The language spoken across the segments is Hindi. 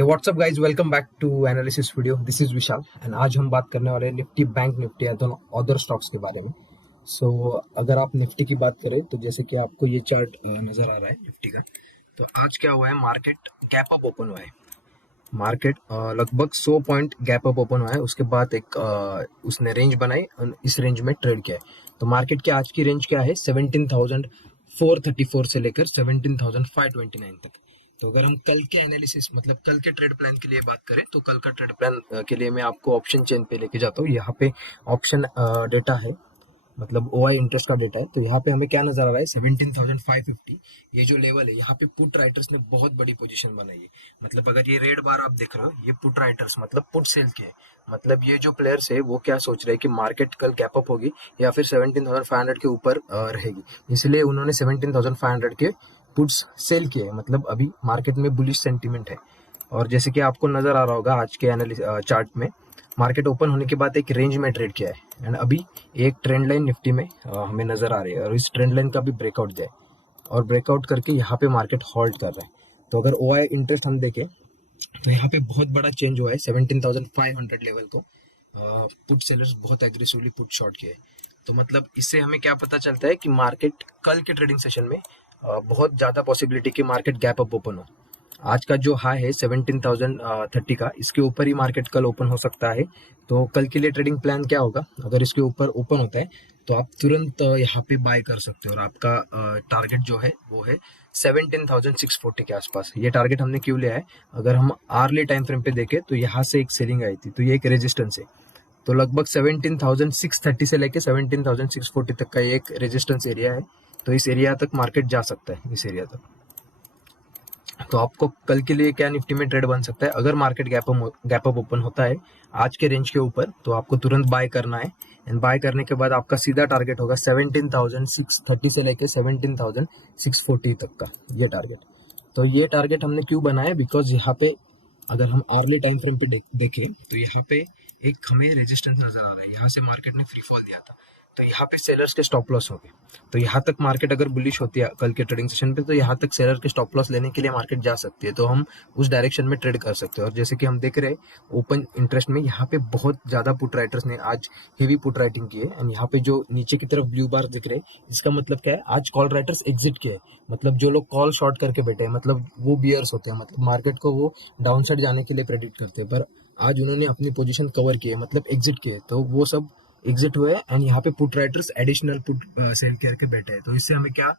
Hey what's up guys, welcome back to analysis video. This is Vishal and आज हम बात करने वाले हैं निफ्टी, बैंक निफ्टी या दोनों अदर स्टॉक्स के बारे में। अगर आप निफ्टी की बात करें तो जैसे कि आपको ये चार्ट नजर आ रहा है निफ्टी का। तो आज क्या हुआ है, मार्केट गैप अप ओपन हुआ है। मार्केट लगभग 100 पॉइंट गैप अप ओपन हुआ है। उसके बाद एक उसने रेंज बनाई और इस रेंज में ट्रेड किया है। तो मार्केट की आज की रेंज क्या है, 17,434 से लेकर 17,529 तक। तो अगर हम कल के एनालिसिस मतलब कल के ट्रेड प्लान के लिए बात करें तो कल का ट्रेड प्लान के लिए मैं आपको ऑप्शन चेन पे लेके जाता हूँ। यहाँ पे ऑप्शन डेटा है, मतलब ओआई इंटरेस्ट का डेटा है। तो यहाँ पे हमें क्या नजर आ रहा है, 17,550 ये जो लेवल है, यहाँ पे पुट राइटर्स ने बहुत बड़ी पोजीशन बनाई है। मतलब अगर ये रेड बार आप देख रहे हो, ये पुट राइटर्स मतलब पुट सेल के है। मतलब ये जो प्लेयर्स है वो क्या सोच रहे हैं कि मार्केट कल गैप अप होगी या फिर 17,500 के ऊपर रहेगी, इसलिए उन्होंने 17,500 के पुट्स सेल किए। मतलब अभी मार्केट में बुलिश सेंटीमेंट है। और जैसे कि आपको नजर आ रहा होगा आज के चार्ट में, मार्केट ओपन होने के बाद एक रेंज में ट्रेड किया है एंड अभी एक ट्रेंड लाइन निफ्टी में हमें नजर आ रही है और इस ट्रेंड लाइन का भी ब्रेकआउट दिया है और ब्रेकआउट करके यहाँ पे मार्केट होल्ड कर रहा है। तो अगर ओआई इंटरेस्ट हम देखें तो यहाँ पे बहुत बड़ा चेंज हुआ है। 17,500 लेवल को पुट सेलर्स बहुत एग्रेसिवली पुट शॉर्ट किए। तो मतलब इससे हमें क्या पता चलता है कि मार्केट कल के ट्रेडिंग सेशन में बहुत ज्यादा पॉसिबिलिटी कि मार्केट गैप अप ओपन हो। आज का जो हाई है 17,030 का, इसके ऊपर ही मार्केट कल ओपन हो सकता है। तो कल के लिए ट्रेडिंग प्लान क्या होगा, अगर इसके ऊपर ओपन होता है तो आप तुरंत यहाँ पे बाय कर सकते हो और आपका टारगेट जो है वो है 17,640 के आसपास। ये टारगेट हमने क्यों लिया है, अगर हम आर्ली टाइम फ्रेम पे देखें तो यहाँ से एक सेलिंग आई थी, तो ये एक रेजिस्टेंस है। तो लगभग 17,630 से लेके 17,640 तक का एक रेजिस्टेंस एरिया है। तो इस एरिया तक मार्केट जा सकता है, इस एरिया तक। तो आपको कल के लिए क्या निफ्टी में ट्रेड बन सकता है, अगर मार्केट गैप अप ओपन होता है आज के रेंज के ऊपर तो आपको तुरंत बाय करना है एंड बाय करने के बाद आपका सीधा टारगेट होगा 17,630 से लेके 17,640 तक का ये टारगेट। तो ये टारगेट हमने क्यों बनाया, बिकॉज यहाँ पे अगर हम आर्ली टाइम फ्रेम पे देखें तो यहाँ पे एक हमें रेजिस्टेंस नजर आ रहा है। यहाँ से मार्केट ने फ्री फॉल दिया था तो यहाँ पे सेलर्स के स्टॉप लॉस हो गए। तो यहाँ तक मार्केट अगर बुलिश होती है कल के ट्रेडिंग सेशन पे तो यहाँ तक सेलर के स्टॉप लॉस लेने के लिए मार्केट जा सकती है। तो हम उस डायरेक्शन में ट्रेड कर सकते हैं। और जैसे कि हम देख रहे हैं ओपन इंटरेस्ट में यहाँ पे बहुत ज्यादा पुट राइटर्स ने आज हेवी पुट राइटिंग की है एंड यहाँ पे जो नीचे की तरफ ब्लू बार दिख रहे हैं, इसका मतलब क्या है, आज कॉल राइटर्स एग्जिट किए। मतलब जो लोग कॉल शॉर्ट करके बैठे हैं, मतलब वो बियर्स होते हैं, मतलब मार्केट को वो डाउन साइड जाने के लिए प्रेडिक्ट करते हैं, पर आज उन्होंने अपनी पोजीशन कवर की है, मतलब एग्जिट किए। तो वो सब एग्जिट हुए एंड यहाँ पे put writers additional put sell करके बैठे हैं। तो इससे हमें क्या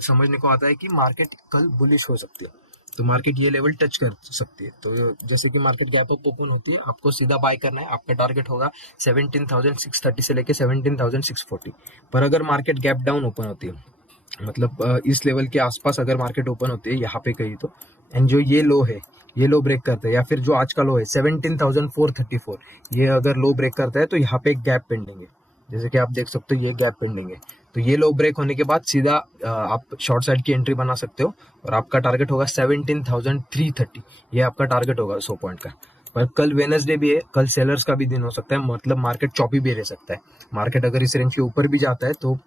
समझने को आता है कि मार्केट कल बुलिश हो सकती है। तो मार्केट ये लेवल टच कर सकती है। तो जैसे कि मार्केट गैप अप ओपन होती है आपको सीधा बाय करना है। आपका टारगेट होगा 17,630 से लेके 17,640। पर अगर मार्केट गैप डाउन ओपन होती है, मतलब इस लेवल के आसपास अगर मार्केट ओपन होती है यहाँ पे कहीं तो, एंड जो ये लो है ये लो ब्रेक करता है, या फिर जो आज का लो है 17,434, ये अगर लो ब्रेक करता है तो यहाँ पे एक गैप पेंडिंग है। जैसे कि आप देख सकते हो ये गैप पेंडिंग है। तो ये लो ब्रेक होने के बाद सीधा आप शॉर्ट साइड की एंट्री बना सकते हो और आपका टारगेट होगा 17,330। ये आपका टारगेट होगा 100 पॉइंट का। पर कल वेनसडे भी है, कल सेलर्स का भी दिन हो सकता है, मतलब मार्केट चॉपी भी रह सकता है। मार्केट अगर इस रेंज के ऊपर भी जाता है तो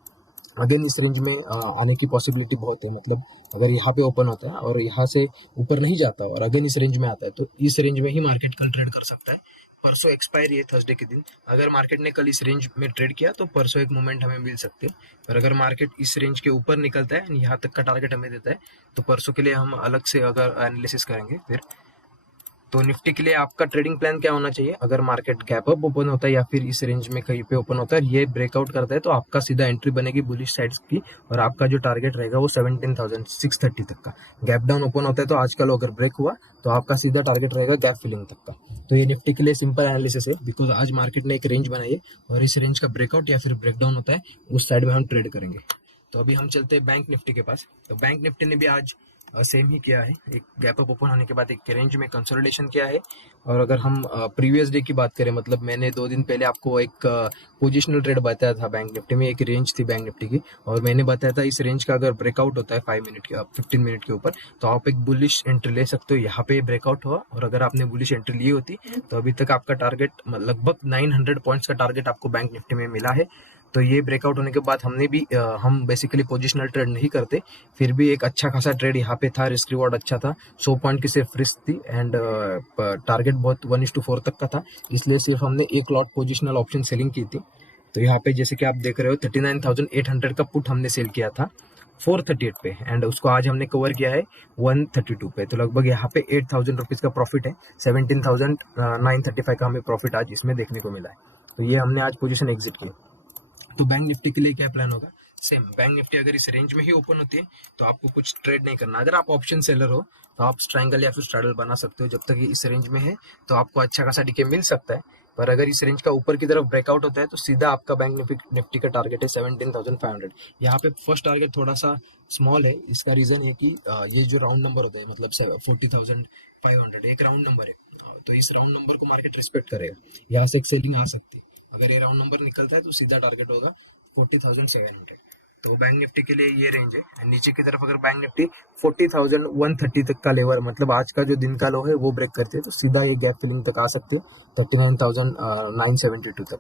अगेन इस रेंज में आने की पॉसिबिलिटी बहुत है। मतलब अगर यहाँ पे ओपन होता है और यहाँ से ऊपर नहीं जाता और अगेन इस रेंज में आता है तो इस रेंज में ही मार्केट कल ट्रेड कर सकता है। परसों एक्सपायरी है थर्सडे के दिन, अगर मार्केट ने कल इस रेंज में ट्रेड किया तो परसों एक मोमेंट हमें मिल सकते हैं। पर अगर मार्केट इस रेंज के ऊपर निकलता है, यहाँ तक का टारगेट हमें देता है, तो परसों के लिए हम अलग से अगर एनालिसिस करेंगे फिर। तो निफ्टी के लिए आपका ट्रेडिंग प्लान क्या होना चाहिए, अगर मार्केट गैप अप ओपन होता है या फिर इस रेंज में कहीं पे ओपन होता है, ये ब्रेकआउट करता है तो आपका सीधा एंट्री बनेगी बुलिश साइड्स की और आपका जो टारगेट रहेगा वो 17,630 तक का। गैप डाउन ओपन होता है तो आजकल अगर ब्रेक हुआ तो आपका सीधा टारगेट रहेगा गैप फिलिंग तक का। तो ये निफ्टी के लिए सिंपल एनालिसिस है, बिकॉज आज मार्केट ने एक रेंज बनाई है और इस रेंज का ब्रेकआउट या फिर ब्रेकडाउन होता है उस साइड में हम ट्रेड करेंगे। तो अभी हम चलते हैं बैंक निफ्टी के पास। तो बैंक निफ्टी ने भी आज सेम ही किया है, एक गैप अप ओपन होने के बाद एक रेंज में कंसोलिडेशन किया है। और अगर हम प्रीवियस डे की बात करें, मतलब मैंने 2 दिन पहले आपको एक पोजिशनल ट्रेड बताया था बैंक निफ्टी में, एक रेंज थी बैंक निफ्टी की और मैंने बताया था इस रेंज का अगर ब्रेकआउट होता है 15 मिनट के ऊपर तो आप एक बुलिश एंट्री ले सकते हो। यहाँ पे ब्रेकआउट हुआ और अगर आपने बुलिश एंट्री ली होती तो अभी तक आपका टारगेट लगभग 900 पॉइंट्स का टारगेट आपको बैंक निफ्टी में मिला है। तो ये ब्रेकआउट होने के बाद हमने भी हम बेसिकली पोजिशनल ट्रेड नहीं करते, फिर भी एक अच्छा खासा ट्रेड यहाँ पे था, रिस्क रिवॉर्ड अच्छा था, 100 पॉइंट की सिर्फ रिस्क थी एंड टारगेट बहुत 1:4 तक का था, इसलिए सिर्फ हमने एक लॉट पोजिशनल ऑप्शन सेलिंग की थी। तो यहाँ पे जैसे कि आप देख रहे हो 39,800 का पुट हमने सेल किया था 438 पे, एंड उसको आज हमने कवर किया है 132 पे, तो लगभग यहाँ पे 8,000 रुपीज का प्रॉफिट है, 17,935 का हमें प्रॉफिट आज इसमें देखने को मिला है। तो ये हमने आज पोजीशन एग्जिट की। तो बैंक निफ्टी के लिए क्या प्लान होगा, सेम बैंक निफ्टी अगर इस रेंज में ही ओपन होती है तो आपको कुछ ट्रेड नहीं करना। अगर आप ऑप्शन सेलर हो तो आप ट्रायंगल या फिर स्ट्रैडल बना सकते हो, जब तक ये इस रेंज में है तो आपको अच्छा खासा डीके मिल सकता है, पर अगर इस रेंज का ऊपर की तरफ ब्रेकआउट होता है तो सीधा आपका बैंक निफ्टी का टारगेट है 17,500। यहाँ पे फर्स्ट टारगेट थोड़ा सा स्मॉल है, इसका रीजन है कि ये जो राउंड नंबर होता है मतलब 40,500 एक राउंड नंबर है, तो इस राउंड नंबर को मार्केट रिस्पेक्ट करेगा, यहाँ से एक सेलिंग आ सकती है। अगर ये राउंड नंबर निकलता है तो सीधा टारगेट होगा 40,700। तो बैंक निफ्टी के लिए ये रेंज है, एंड नीचे की तरफ अगर बैंक निफ्टी 40,130 तक का लेवल मतलब आज का जो दिन का लो है वो ब्रेक करते हैं तो सीधा ये गैप फिलिंग तक आ सकते हो 39,972 तक।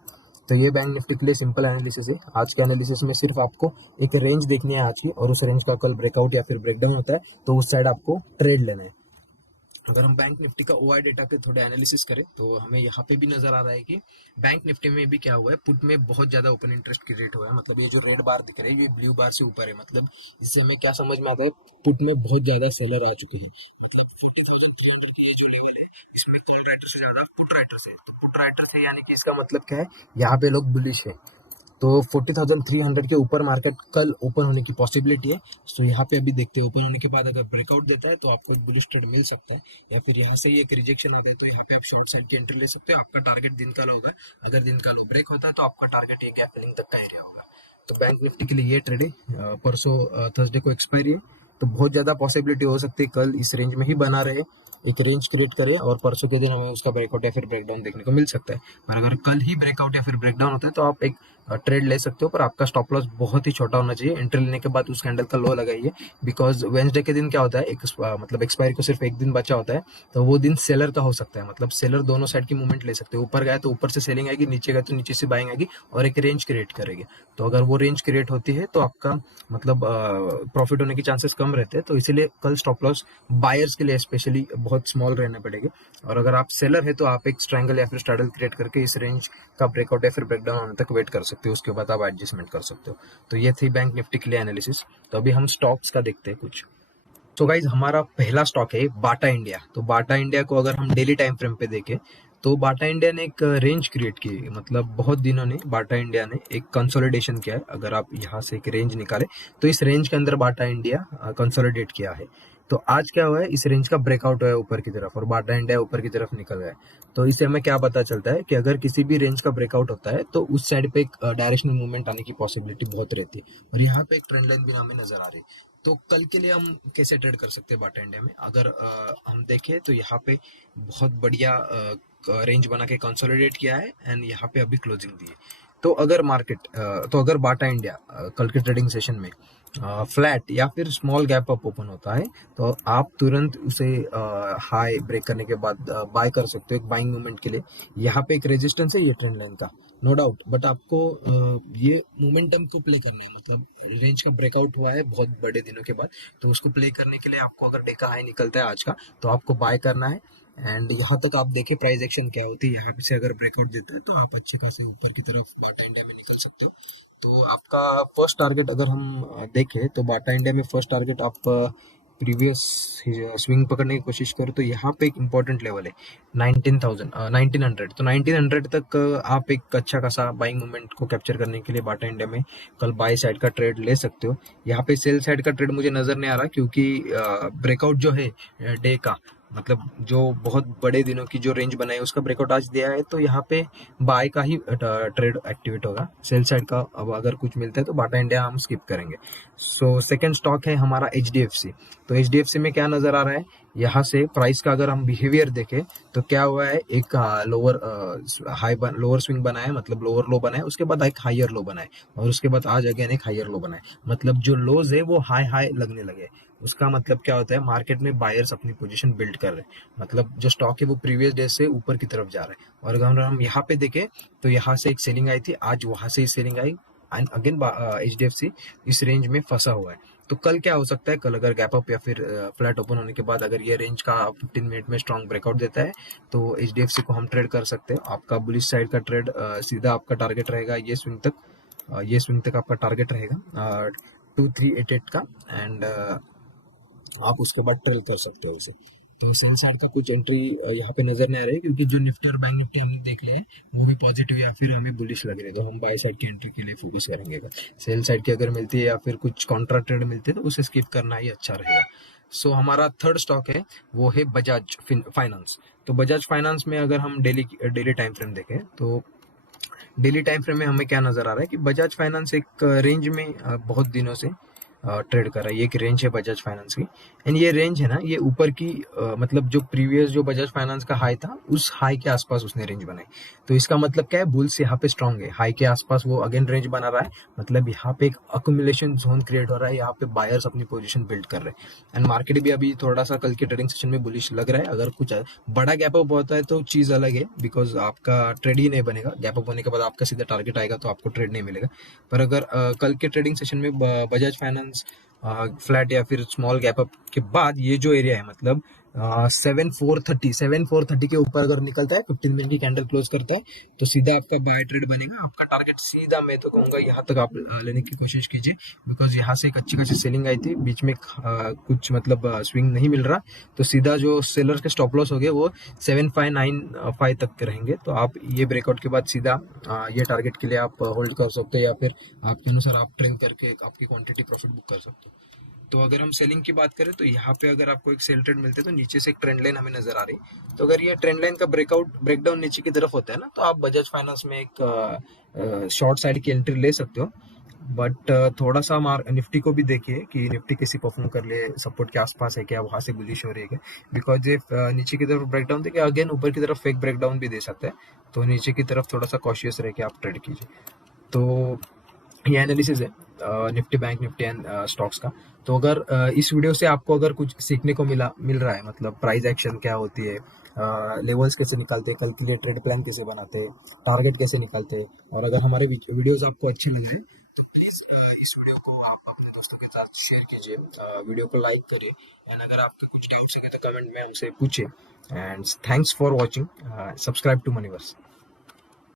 तो ये बैंक निफ्टी के लिए सिंपल एनालिसिस है। आज के एनालिसिस में सिर्फ आपको एक रेंज देखनी है आज की, और उस रेंज का कल ब्रेकआउट या फिर ब्रेकडाउन होता है तो उस साइड आपको ट्रेड लेना है। अगर हम बैंक निफ्टी का ओआई डेटा के थोड़े एनालिसिस करें तो हमें यहाँ पे भी नजर आ रहा है कि बैंक निफ्टी में भी क्या हुआ है, पुट में बहुत ज्यादा ओपन इंटरेस्ट क्रिएट हुआ है, मतलब ये जो रेड बार दिख रहे हैं ये ब्लू बार से ऊपर है, मतलब इससे हमें क्या समझ में आता है, पुट में बहुत ज्यादा सेलर आ चुके हैं। जो लेवल है इसमें कॉल राइटर से ज्यादा पुट राइटर से, तो पुट राइटर से यानी कि इसका मतलब क्या है, यहाँ पे लोग बुलिश है, तो 40,300 के ऊपर मार्केट कल ओपन होने की पॉसिबिलिटी है। तो यहाँ पे अभी देखते हैं, ओपन होने के बाद अगर ब्रेकआउट देता है तो आपको एक बुलिश ट्रेड मिल सकता है, या फिर यहाँ से ही एक रिजेक्शन आता है तो यहाँ पे आप शॉर्ट साइड की एंट्री ले सकते हो। आपका टारगेट दिन का लो होगा, अगर दिन का लो ब्रेक होता है तो आपका टारगेट एक गैप फिलिंग तक का एरिया होगा। तो बैंक निफ्टी के लिए ये ट्रेड है, परसों थर्सडे को एक्सपायरी है, तो बहुत ज्यादा पॉसिबिलिटी हो सकती है कल इस रेंज में ही बना रहे, एक रेंज क्रिएट करे और परसों के दिन हमें उसका ब्रेकआउट या फिर ब्रेकडाउन देखने को मिल सकता है। पर अगर कल ही ब्रेकआउट या फिर ब्रेकडाउन होता है तो आप एक ट्रेड ले सकते हो, पर आपका स्टॉप लॉस बहुत ही छोटा होना चाहिए। एंट्री लेने के बाद उस कैंडल का लो लगाइए, बिकॉज वेंसडे के दिन क्या होता है, एक मतलब एक्सपायरी को सिर्फ एक दिन बचा होता है, तो वो दिन सेलर का हो सकता है, मतलब सेलर दोनों साइड की मूवमेंट ले सकते हैं, ऊपर गया तो ऊपर से सेलिंग आएगी, नीचे गया तो नीचे से बाइंग आएगी और एक रेंज क्रिएट करेगी। तो अगर वो रेंज क्रिएट होती है तो आपका मतलब प्रॉफिट होने के चांसेस कम रहते हैं, तो इसीलिए कल स्टॉप लॉस बायर्स के लिए स्पेशली बहुत स्मॉल रहने पड़ेंगे। और अगर आप सेलर है तो आप एक ट्रायंगल या फिर स्ट्रैडल क्रिएट करके इस रेंज का ब्रेकआउट या फिर ब्रेकडाउन होने तक वेट कर सकते हो, उसके बाद आप एडजस्टमेंट कर सकते हो। तो ये थी बैंक निफ्टी के लिए एनालिसिस। तो अभी हम स्टॉक्स का देखते हैं कुछ। तो गाइज हमारा पहला स्टॉक है बाटा इंडिया। तो बाटा इंडिया को अगर हम डेली टाइम फ्रेम पे देखें तो बाटा इंडिया ने एक रेंज क्रिएट की, मतलब बहुत दिनों ने बाटा इंडिया ने एक कंसोलिडेशन किया है। अगर आप यहाँ से एक रेंज निकाले तो इस रेंज के अंदर बाटा इंडिया कंसोलिडेट किया है। तो आज क्या हुआ है, इस रेंज का ब्रेकआउट हुआ है ऊपर की तरफ और बाटा इंडिया ऊपर की तरफ निकल गया है। तो इससे हमें क्या पता चलता है कि अगर किसी भी रेंज का ब्रेकआउट होता है तो उस साइड पे एक डायरेक्शनल मूवमेंट आने की पॉसिबिलिटी बहुत रहती है, और यहाँ पे एक ट्रेंड लाइन भी हमें नजर आ रही है। तो कल के लिए हम कैसे ट्रेड कर सकते हैं बाटा इंडिया में, अगर हम देखें तो यहाँ पे बहुत बढ़िया रेंज बना के कंसोलिडेट किया है एंड यहाँ पे अभी क्लोजिंग दी है। तो अगर तो अगर बाटा इंडिया कल के ट्रेडिंग सेशन में फ्लैट या फिर स्मॉल गैप अप ओपन होता है तो आप तुरंत उसे हाई ब्रेक करने के बाद बाय कर सकते हो एक बाइंग मूवमेंट के लिए। यहाँ पे एक रेजिस्टेंस है ये ट्रेंड लाइन का, नो डाउट, बट आपको ये मोमेंटम को प्ले करना है, मतलब रेंज का ब्रेकआउट हुआ है बहुत बड़े दिनों के बाद, तो उसको प्ले करने के लिए आपको अगर डे का हाई निकलता है आज का तो आपको बाय करना है। एंड यहाँ तक आप देखें प्राइस एक्शन क्या होती है, यहाँ से अगर ब्रेकआउट देता है तो आप अच्छे खासे ऊपर की तरफ बाटा इंडिया में निकल सकते हो। तो आपका फर्स्ट टारगेट अगर हम देखें तो बाटा इंडिया में फर्स्ट टारगेट आप प्रीवियस स्विंग पकड़ने की कोशिश करो तो यहाँ पे एक इम्पोर्टेंट लेवल है 1900। तो 1900 तक आप एक अच्छा खासा बाइंग मूवमेंट को कैप्चर करने के लिए बाटा इंडिया में कल बाय साइड का ट्रेड ले सकते हो। यहाँ पे सेल साइड का ट्रेड मुझे नजर नहीं आ रहा, क्योंकि ब्रेकआउट जो है डे का, मतलब जो बहुत बड़े दिनों की जो रेंज बनाई उसका ब्रेकआउट आज दिया है, तो यहाँ पे बाय का ही ट्रेड एक्टिवेट होगा। सेल साइड का अब अगर कुछ मिलता है तो बाटा इंडिया हम स्किप करेंगे। सो सेकंड स्टॉक है हमारा एचडीएफसी। तो एचडीएफसी में क्या नजर आ रहा है, यहाँ से प्राइस का अगर हम बिहेवियर देखें तो क्या हुआ है, एक लोअर स्विंग बना है, मतलब लोअर लो बना है, उसके बाद एक हायर लो बना है और उसके बाद आज अगेन एक हायर लो बना है, मतलब जो लोज है वो हाई हाई लगने लगे। उसका मतलब क्या होता है, मार्केट में बायर्स अपनी पोजीशन बिल्ड कर रहे हैं, मतलब जो स्टॉक है वो प्रीवियस डे से ऊपर की तरफ जा रहा है। और अगर हम यहाँ पे देखें तो यहाँ से एक सेलिंग आई थी, आज वहां से ही सेलिंग आई, एंड अगेन HDFC इस रेंज में फंसा हुआ है। तो कल क्या हो सकता है, कल अगर गैप अप या फिर फ्लैट ओपन होने के बाद अगर ये रेंज का 15 मिनट में स्ट्रॉन्ग ब्रेकआउट देता है तो HDFC को हम ट्रेड कर सकते हैं। आपका बुलिश साइड का ट्रेड सीधा आपका टारगेट रहेगा ये स्विंग तक आपका टारगेट रहेगा 2388 का। एंड आप उसके बाद ट्रेल कर सकते हो उसे। तो सेल साइड का कुछ एंट्री यहाँ पे नजर नहीं आ रही है, क्योंकि जो निफ्टी और बैंक निफ्टी हमने देख लिए हैं वो भी पॉजिटिव या फिर हमें बुलिश लग रहे हैं, तो हम बाय साइड की एंट्री के लिए फोकस करेंगे। सेल साइड की अगर मिलती है या फिर कुछ कॉन्ट्रा ट्रेड मिलते हैं तो उसे स्किप करना ही अच्छा रहेगा। सो हमारा थर्ड स्टॉक है वो है बजाज फाइनेंस। तो बजाज फाइनेंस में अगर हम डेली टाइम फ्रेम देखें तो डेली टाइम फ्रेम में हमें क्या नजर आ रहा है कि बजाज फाइनेंस एक रेंज में बहुत दिनों से ट्रेड कर रहा है। ये एक रेंज है बजाज फाइनेंस की, एंड ये रेंज है ना, ये ऊपर की मतलब जो प्रीवियस जो बजाज फाइनेंस का हाई था उस हाई के आसपास उसने रेंज बनाई। तो इसका मतलब क्या है, बुल्स यहाँ पे स्ट्रांग है, हाई के आसपास वो अगेन रेंज बना रहा है, मतलब यहाँ पे एक अक्यूमुलेशन जोन क्रिएट हो रहा है, यहाँ पे बायर्स अपनी पोजीशन बिल्ड कर रहे हैं। एंड मार्केट भी अभी थोड़ा सा कल के ट्रेडिंग सेशन में बुलिश लग रहा है। अगर कुछ बड़ा गैप अप होता है तो चीज अलग है, बिकॉज आपका ट्रेड ही नहीं बनेगा, गैप अप होने के बाद आपका सीधा टारगेट आएगा तो आपको ट्रेड नहीं मिलेगा। पर अगर कल के ट्रेडिंग सेशन में बजाज फाइनेंस फ्लैट या फिर स्मॉल गैप अप के बाद ये जो एरिया है, मतलब 7,430 के ऊपर अगर निकलता है, 15 मिनट की कैंडल क्लोज करता है, तो सीधा आपका बाय ट्रेड बनेगा। आपका टारगेट सीधा मैं तो कहूंगा यहाँ तक आप लेने की कोशिश कीजिए, बिकॉज यहाँ से एक अच्छी खासी सेलिंग आई थी, बीच में कुछ मतलब स्विंग नहीं मिल रहा, तो सीधा जो सेलर के स्टॉप लॉस हो गए वो 7595 तक के रहेंगे। तो आप ये ब्रेकआउट के बाद सीधा ये टारगेट के लिए आप होल्ड कर सकते हो, या फिर आपके अनुसार आप ट्रेल करके आपकी क्वांटिटी प्रॉफिट बुक कर सकते हो। तो अगर हम सेलिंग की बात करें तो यहाँ पे अगर आपको एक सेल ट्रेड मिलते हैं तो नीचे से एक ट्रेंड लाइन हमें नजर आ रही है। तो अगर ये ट्रेंड लाइन का ब्रेकडाउन नीचे की तरफ होता है ना, तो आप बजाज फाइनेंस में एक शॉर्ट साइड की एंट्री ले सकते हो। बट थोड़ा सा निफ्टी को भी देखिए कि निफ्टी कैसी परफॉर्म कर ले, सपोर्ट के आसपास है क्या, वहां से बुलिश हो रही है क्या, बिकॉज ये नीचे की तरफ ब्रेकडाउन देखे अगेन ऊपर की तरफ फेक ब्रेकडाउन भी दे सकता है। तो नीचे की तरफ थोड़ा सा कॉशियस रह के आप ट्रेड कीजिए। तो ये एनालिसिस है Nifty bank Nifty and stocks का। तो अगर इस वीडियो से आपको अगर कुछ सीखने को मिल रहा है, मतलब प्राइस एक्शन क्या होती है, लेवल्स कैसे निकालते हैं, कल के लिए ट्रेड प्लान कैसे बनाते हैं, टारगेट कैसे निकालते हैं, और अगर हमारे वीडियोस आपको अच्छे लग रहे हैं तो प्लीज इस वीडियो को आप अपने दोस्तों के साथ शेयर कीजिए, वीडियो को लाइक करिए, एंड अगर आपके कुछ डाउट्स हैं तो कमेंट में हमसे पूछिए। And thanks for watching, subscribe to मनीवर्स।